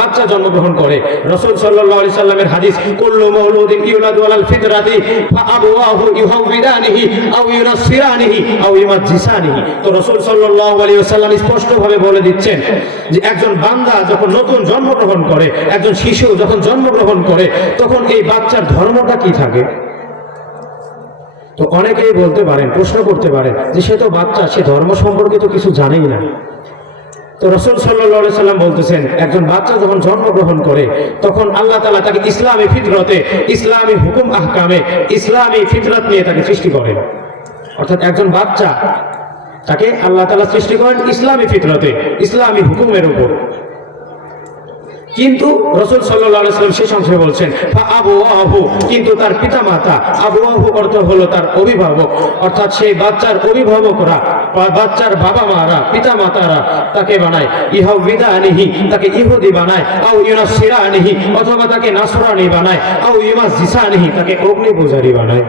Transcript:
বাচ্চা জন্মগ্রহণ করে, রাসূল সাল্লাল্লাহু আলাইহি সাল্লামের হাদিস, কুল্লু মাউলুদিন ইউলাদু আলাল ফিতরাতি ফাআবওয়াহু ইউহাউবিদানিহি আও ইউনাসসিরানিহি আও ইউমাজ্জিসানিহি। তো রাসূল সাল্লাল্লাহু আলাইহি ওয়াসাল্লাম স্পষ্টভাবে বলে দিচ্ছেন যে একজন বান্দা যখন নতুন জন্মগ্রহণ করে, একজন শিশু যখন জন্মগ্রহণ করে, তখন এই বাচ্চার ধর্মটা কি থাকে। তো অনেকেই বলতে পারেন, প্রশ্ন করতে পারেন যে সে তো বাচ্চা, সে ধর্ম সম্পর্কে তো কিছু জানেই না। তো রাসূল সাল্লাল্লাহু আলাইহি সাল্লাম বলতেছেন, একজন বাচ্চা যখন জন্মগ্রহণ করে তখন আল্লাহ তাআলা তাকে ইসলামী ফিতরতে, ইসলামী হুকুম আহকামে, ইসলামী ফিতরত নিয়ে তাকে সৃষ্টি করেন। অর্থাৎ একজন বাচ্চা, তাকে আল্লাহ তাআলা সৃষ্টি করেন ইসলামী ফিতরতে, ইসলামী হুকুমের উপর। কিন্তু রাসূল সাল্লাল্লাহু আলাইহি ওয়াসাল্লাম শেষ অংশে বলছেন ফাআবওয়াহু, কিন্তু তার পিতামাতা, আবওয়াহু অর্থ হলো তার অভিভাবক, অর্থাৎ সেই বাচ্চার অভিভাবকরা, বাচ্চার বাবা মারা, পিতামাতারা তাকে বানায় ইউহাউবিদানিহি, তাকে ইহুদি বানায়, আও ইউনাসসিরানিহি, অথবা তাকে নাসরানি বানায়, আও ইউমাজ্জিসানিহি, তাকে অগ্নি পূজারী বানায়।